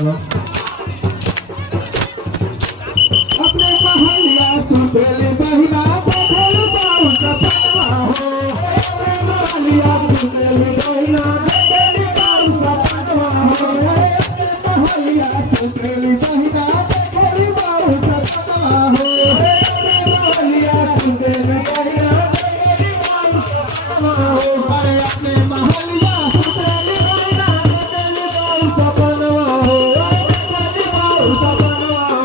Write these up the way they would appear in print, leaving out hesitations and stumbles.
अपने महलिया सुतेली बहिना देखल बाऊ सपनवा हो अपने महलिया सुतेली बहिना देखल बाऊ सपनवा हो अपने महलिया सुतेली बहिना देखल बाऊ सपनवा हो अपने महलिया सुतेली बहिना देखल बाऊ सपनवा हो अपने महलिया सुतेली बहिना देखल बाऊ सपनवा हो देखल बाऊ सपनवा हो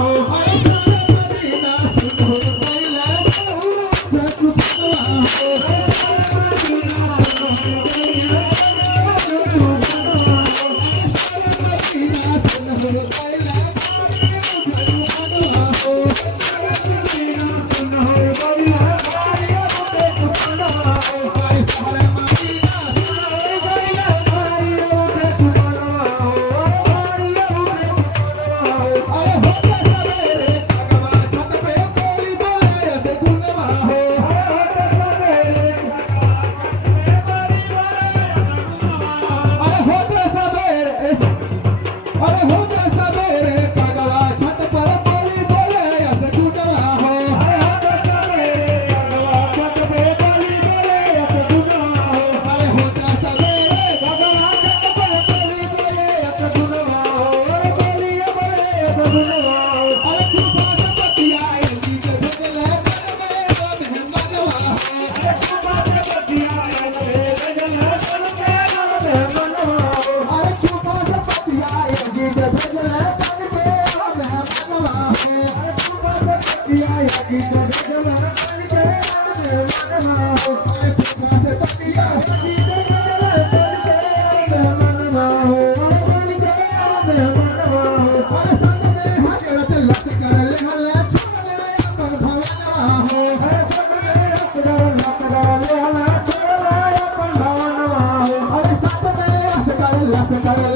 Let's go.